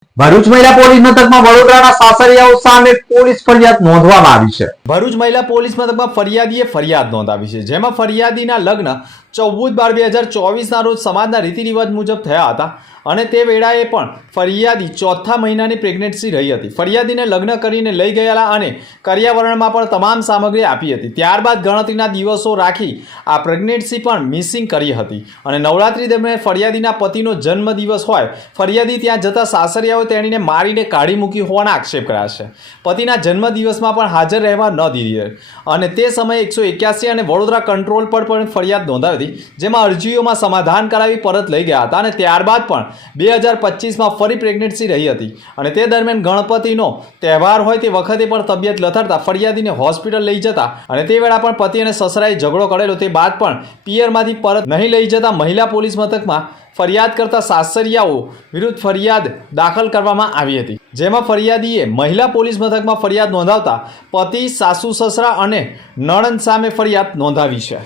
ભરૂચ મહિલા પોલીસ મથકમાં વડોદરાના સાસરિયાઓ સામે પોલીસ ફરિયાદ નોંધવામાં આવી છે। ભરૂચ મહિલા પોલીસ મથકમાં ફરિયાદીએ ફરિયાદ નોંધાવી છે, જેમાં ફરિયાદીના લગ્ન 14/12/2024ના રોજ સમાજના રીતિ રિવાજ મુજબ થયા હતા અને તે વેળાએ પણ ફરિયાદી ચોથા મહિનાની પ્રેગ્નન્સી રહી હતી। ફરિયાદીને લગ્ન કરીને લઈ ગયેલા અને કર્યાવરણમાં પણ તમામ સામગ્રી આપી હતી। ત્યારબાદ ગણતરીના દિવસો રાખી આ પ્રેગ્નન્સી પણ મિસિંગ કરી હતી અને નવરાત્રી દરમિયાન ફરિયાદીના પતિનો જન્મદિવસ હોય ફરિયાદી ત્યાં જતા સાસરિયાઓ તેણીને મારીને કાઢી મૂકી હોવાના આક્ષેપ કર્યા છે। પતિના જન્મદિવસમાં પણ હાજર રહેવા ન દીધી અને તે સમયે 181 અને વડોદરા કંટ્રોલ પર પણ ફરિયાદ નોંધાવી હતી, જેમાં અરજીઓમાં સમાધાન કરાવી પરત લઈ ગયા હતા અને ત્યારબાદ પણ 2025માં ફરી પ્રેગ્નન્સી રહી હતી અને તે દરમિયાન ગણપતિનો તહેવાર હોય તે વખતે પણ તબિયત લથડતા ફરિયાદીને હોસ્પિટલ લઈ જતા અને તે વેળા પણ પતિ અને સસરાએ ઝઘડો કરેલો। તે બાદ પણ પિયરમાંથી પરત નહીં લઈ જતા મહિલા પોલીસ મથકમાં ફરિયાદ કરતા સાસરિયાઓ વિરુદ્ધ ફરિયાદ દાખલ કરવામાં આવી હતી, જેમાં ફરિયાદીએ મહિલા પોલીસ મથકમાં ફરિયાદ નોંધાવતા પતિ, સાસુ સસરા અને નણંદ સામે ફરિયાદ નોંધાવી છે।